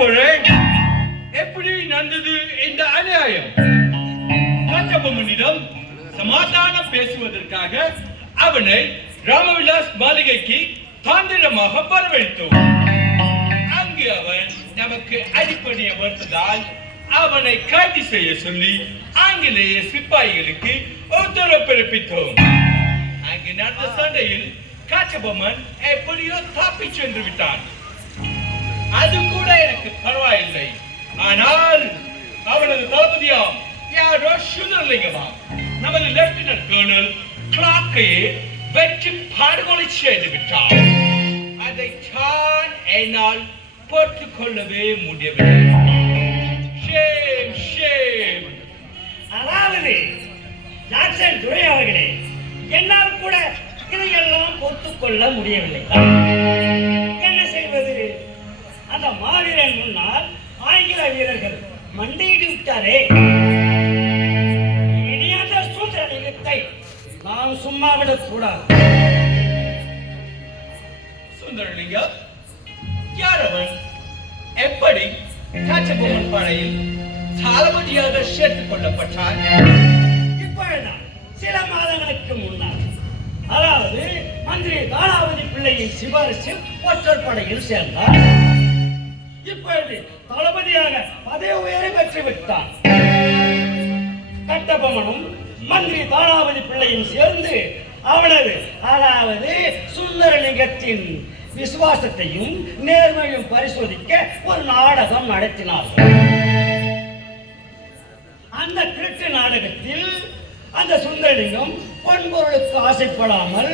போறேன். எப்படி நடந்தது இந்த அநியாயம்? கச்சபொம்மனிடம் சமாதானம் பேசுவதற்காக அவனை ராமவிலாஸ் மாளிகைக்கு தாந்திரமாக வரவழைத்தோம். அங்கு அவன் நமக்கு அடிப்படைய மறுத்ததால் அவனை கைது செய்ய சொல்லி ஆங்கிலேய சிப்பாய்களுக்கு உத்தரவு பிறப்பித்தோம். அங்கு நடந்த சண்டையில் கச்சபொம்மன் எப்படியோ தப்பி சென்று விட்டான். அது கூட எனக்கு பரவாயில்லை. ஆனால் அவனது தளபதியாம் யாரோ சுந்தரலிங்கமா நமது லெப்டினன்ட் கர்னல் கிளார்க்கையே வெற்றி படுகொலை செய்து விட்டார். அதை தான் என்னால் பொறுத்துக் கொள்ளவே முடியவில்லை. Shame shame. அதாவது ஜாக்சன் துரை அவர்களே, என்னால் கூட இதையெல்லாம் பொறுத்துக் கொள்ள முடியவில்லை. என்ன செய்வது? அந்த மாவீரன் முன்னால் ஆங்கில வீரர்கள் மண்டியிட்டு விட்டாரே. இனி அந்த சுந்தரலிங்கத்தை நாம் சும்மா விடக்கூடாது. சுந்தரலிங்கம் யார் அவன்? எப்படி கச்சபொம்மன் படையில் தளபதியாக சேர்த்துக் கொள்ளப்பட்டார்? இப்பொழுதுதான் சில மாதங்களுக்கு முன்னால், அதாவது மந்திரி தானாவதி பிள்ளையின் சிபாரிசில் ஒற்றர் படையில் சேர்ந்தார். இப்பொழுது தளபதியாக பதவி உயரை பெற்றுவிட்டார். கட்டபொம்மனும் மந்திரி தானாவதி பிள்ளையும் சேர்ந்து அவனது, அதாவது சுந்தரலிங்கத்தின் விசுவாசத்தையும் நேர்மையும் பரிசோதிக்க ஒரு நாடகம் நடத்தினார். அந்த திருட்டு நாடகத்தில் அந்த சுந்தரலிங்கம் பொன்பொருளுக்கு ஆசைப்படாமல்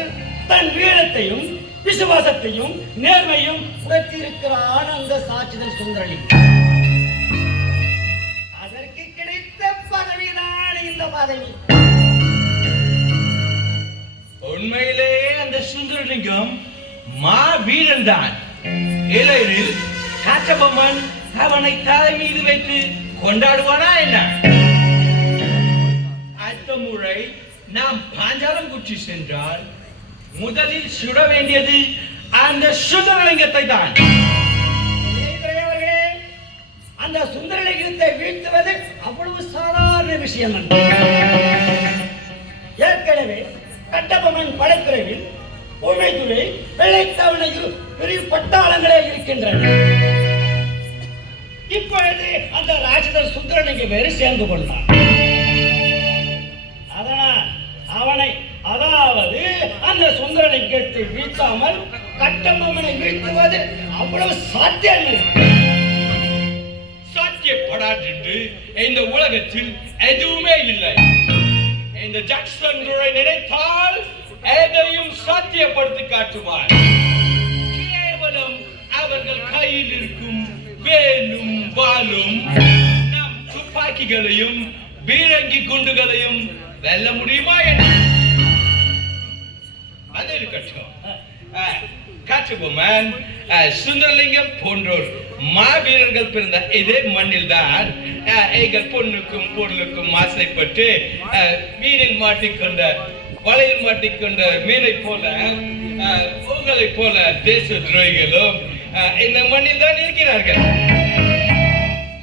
தன் வீரத்தையும் விசுவாசத்தையும் நேர்மையும் உணர்த்தியிருக்கிறான் அந்த சாட்சிதன் சுந்தரலிங்கம். அதற்கு கிடைத்த பதவிதான் இந்த பதவி. உண்மையிலேயே அந்த சுந்தரலிங்கம் மா வீரன் தான். இளையில் கச்சபொம்மன் அவனை தலை மீது வைத்து கொண்டாடுவானா என்ன? அடுத்த முறை நாம் பாஞ்சாலங்குச்சி சென்றால் முதலில் சுட வேண்டியது அந்த சுந்தரலிங்கத்தை தான். அந்த சுந்தரலிங்கத்தை வீழ்த்துவது அவ்வளவு சாதாரண விஷயம் அல்ல. ஏற்கனவே கட்டபொம்மன் படைப்பிரிவில் உமைதுரை, வெள்ளைத்தவணை பிரிவு பட்டாளங்களே இருக்கின்றன. இப்பொழுது அந்த ராஜதர் சுந்தரலிங்கம் வேறு சேர்ந்து கொண்டான். அதனால் அவனை, அதாவது அந்த சுந்தரலிங்கத்தை வீழ்த்தாமல் கட்டபொம்மனை வீழ்த்துவது அவ்வளவு சாத்தியம் சாத்தியப்படாது என்று இந்த உலகத்தில் எதுவுமே இல்லை. இந்த ஜாக்சன் துரை நினைத்தால் எதையும் சாத்தியப்படுத்தி காட்டுவார். கேவலம் அவர்கள் கையில் இருக்கும் வேலும் வாளும் நம் துப்பாக்கிகளையும் பீரங்கி குண்டுகளையும் வெல்ல முடியுமா என்ன? அது இருக்கட்டும். கச்சபொம்மன், சுந்தரலிங்கம் போன்றோர் மாவீரர்கள் பிறந்த இதே மண்ணில் தான் எங்கள் பொண்ணுக்கும் பொருளுக்கும் ஆசைப்பட்டு மீனில் மாட்டிக்கொண்ட, வலையில் மாட்டிக்கொண்ட மீனை போல உங்களை போல தேச துரோகிகளும் இந்த மண்ணில் தான் இருக்கிறார்கள்.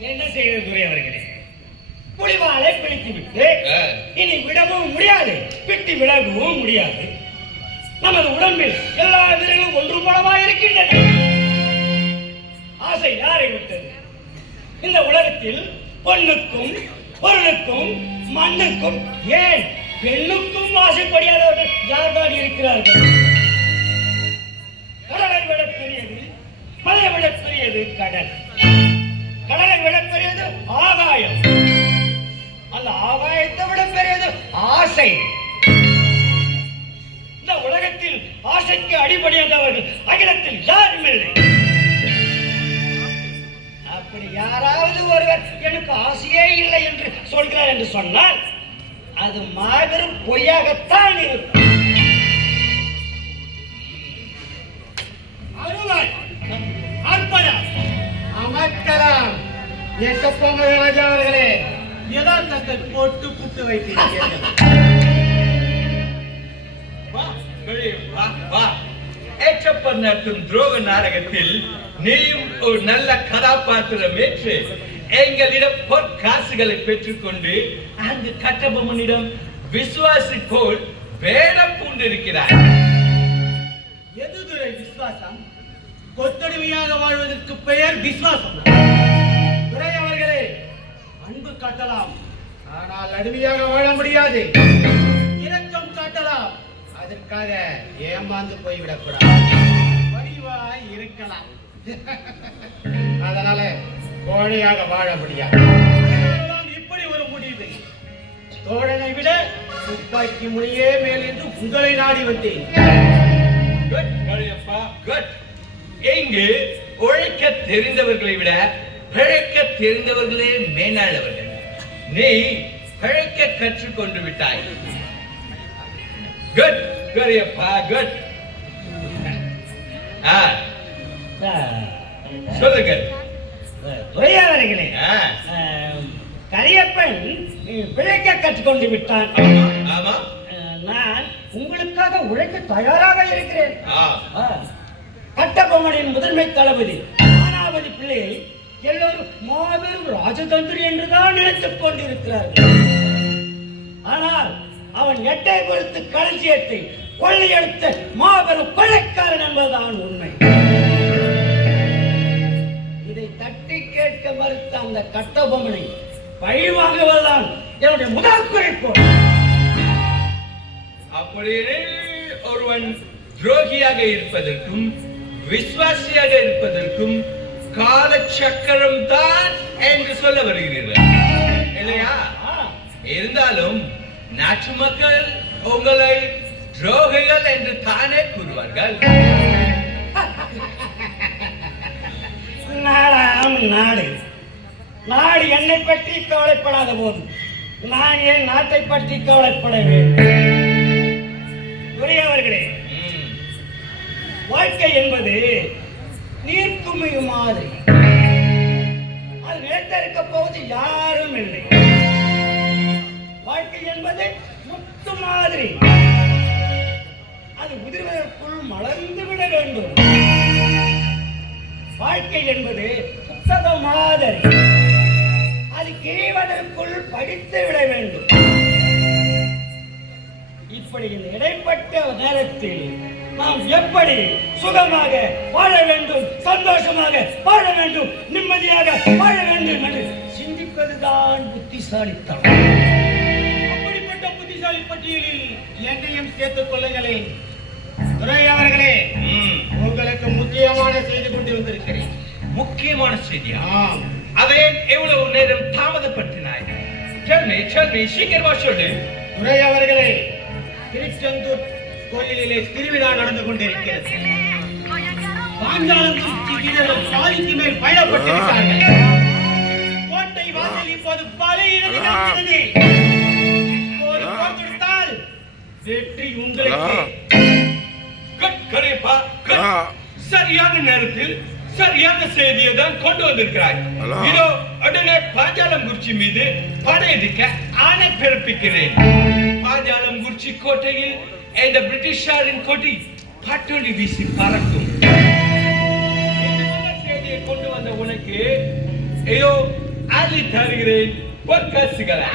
என்ன செய்வது துரை அவர்களே? புலிவாலை பிடித்து விட்டு இனி விடவும் முடியாது, விட்டு விலகவும் முடியாது. நமது உடம்பில் எல்லா வீரர்களும் ஒன்று போலவா இருக்கின்றன. ஆசை யாரை விட்டது? இந்த உலகத்தில் பொண்ணுக்கும் பொருளுக்கும் மண்ணுக்கும், ஏன் பெண்ணுக்கும் ஆசைப்படியாதவர்கள் யார்தான் இருக்கிறார்கள்? கடலை விட பெரியது, மலையை விட பெரியது கடல், கடலை விட பெரியது ஆகாயம், அந்த ஆகாயத்தை விட பெரியது ஆசை. இந்த உலகத்தில் ஆசைக்கு அடிபடியாதவர்கள் அகிலத்தில் யாரும் இல்லை. அப்படி யாராவது ஒருவர் எனக்கு ஆசையே இல்லை என்று சொல்கிறார் என்று சொன்னால் அது மாபெரும் பொய்யாகத்தான் இருக்கும். அமர்க்கலாம். ராஜா அவர்களே, யதார்த்தத்தை போட்டு புட்டு வைத்தீர்கள். ஏற்றப்பர் நடத்தும் துரோக நாடகத்தில் நீயும் ஒரு நல்ல கதாபாத்திரம் ஏற்று எங்களிடம் பொற்காசுகளை பெற்றுக்கொண்டு அந்த கட்டபொம்மனிடம் விசுவாசி போல் வேடம் பூண்டிருக்கிறார். எது துரை விசுவாசம்? கொத்தடிமையாக வாழ்வதற்கு பெயர் விசுவாசம். துரை அவர்களே, அன்பு காட்டலாம், ஆனால் அடிமையாக வாழ முடியாது. இரக்கம் காட்டலாம், அதற்காக ஏமாந்து போய்விடக்கூடாது. வடிவாய் இருக்கலாம், அதனால கோழையாக வாழ முடியாது. அதனாலதான் இப்படி ஒரு முடிவு. தோழனை விட துப்பாக்கி முனையே மேல் என்று உங்களை நாடி வந்தேன். Good, Cariappa, good. இங்கு உழைக்க தெரிந்தவர்களை விட பிழைக்க தெரிந்தவர்களே மேலானவர்கள். நீ பிழைக்க கற்றுக்கொண்டு விட்டாய். Good Kariappa, good. சொல்லுங்க. துரை அவர்களே, ஆ, கரியப்பன் பிழைக்க கற்றுக்கொண்டு விட்டான். ஆமா, ஆமா. நான் உங்களுக்காக உழைக்க தயாராக இருக்கிறேன். ஆ, கட்டபொம்மனின் முதன்மை தளபதி மானாவதி பிள்ளையை எல்லோரும் மாபெரும் ராஜதந்திரி என்றுதான் நினைத்துக் கொண்டிருக்கிறார்கள். ஆனால் அவன் எட்டை பொறுத்து களஞ்சியத்தை கொள்ளையடித்த மாபெரும் கொள்ளைக்காரன் என்பதுதான் உண்மை. இதை தட்டி கேட்க மறுத்த அந்த கட்டபொம்மனை பழி வாங்குவதுதான் என்னுடைய முதல் குறிக்கோள். அப்படியே ஒருவன் துரோகியாக இருப்பதற்கும் விசுவாசியாக இருப்பதற்கும் காலச்சக்கரம் தான் என்று சொல்ல வருகிறீர்கள் இல்லையா? இருந்தாலும் நாட்டு மக்கள் உங்களை துரோகிகள் என்று தானே கூறுவார்கள். நாடாம் நாடு நாடு என்னை பற்றி கவலைப்படாத போது நான் என் நாட்டை பற்றி கவலைப்பட வேண்டும். அவர்களே, வாழ்க்கை என்பது நீர்க்குமி மாதிரி. அது நிலைத்திருக்க போவது யாரும் இல்லை. வாழ்க்கை என்பது முத்து மாதிரி. அது உதிர்வதற்குள் மலர்ந்து விட வேண்டும். வாழ்க்கை என்பது புத்தகம் மாதிரி. அது கிழிவதற்குள் படித்து விட வேண்டும். இப்படி இந்த இடைப்பட்ட நேரத்தில் நாம் எப்படி சுகமாக வாழ வேண்டும், சந்தோஷமாக வாழ வேண்டும், நிம்மதியாக வாழ வேண்டும் என்று சிந்திப்பதுதான் புத்திசாலித்தனம். அப்படிப்பட்ட புத்திசாலி பட்டியலில் என்னையும் சேர்த்துக் கொள்ளுங்களேன். துரை அவர்களே, உங்களுக்கு முக்கியமான செய்தி கொண்டு வந்திருக்கிறேன். முக்கியமான செய்தியா? ஆம். அதை எவ்வளவு நேரம் தாமதப்படுத்தினாய்? சீக்கிரமா சொல்லு. துரை அவர்களே, திருச்செந்தூர் கோயிலிலே திருவிழா நடந்து கொண்டிருக்கிறது. பாஞ்சாலம் குறிச்சி வீரர்கள் பாதிக்கு மேல் பயணப்பட்டிருக்கிறார்கள். கோட்டை வாசல் இப்போது பலையிடது நடக்கிறது. இப்போது போர் கொடுத்தால் வெற்றி உங்களுக்கு. கரியப்பா, சரியான நேரத்தில் சரியான செய்தியை தான் கொண்டு வந்திருக்கிறாய். இதோ உடனே பாஞ்சாலங்குறிச்சி மீது படையெடுக்க ஆணை பிறப்பிக்கிறேன். பாஞ்சாலங்குறிச்சி கோட்டையில் இந்த பிரிட்டிஷாரின் கொடி பட்டொலி வீசி பறக்கும். செய்தியை கொண்டு வந்த உனக்கு இதோ அள்ளி தருகிறேன் பொற்காசுகளை.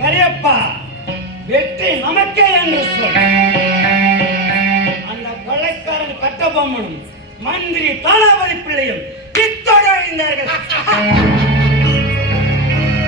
கரியப்பா, வெற்றி நமக்கே என்று சொல். அந்த கொள்ளைக்காரன் கட்டபொம்மனும் மந்திரி தானாவதி பிள்ளையும்